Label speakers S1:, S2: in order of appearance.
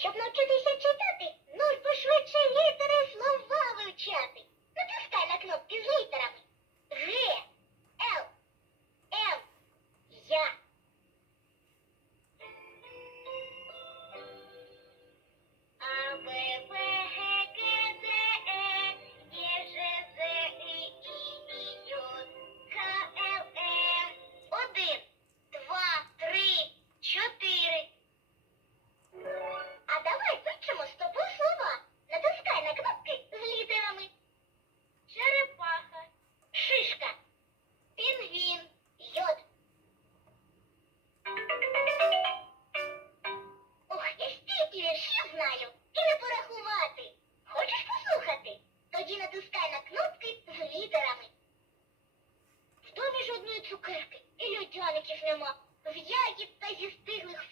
S1: Щоб навчитися я ще знаю і не порахувати. Хочеш послухати? Тоді натискай на кнопки з літерами. В домі жодної цукерки і льодяників нема. В ягід та зі стиглих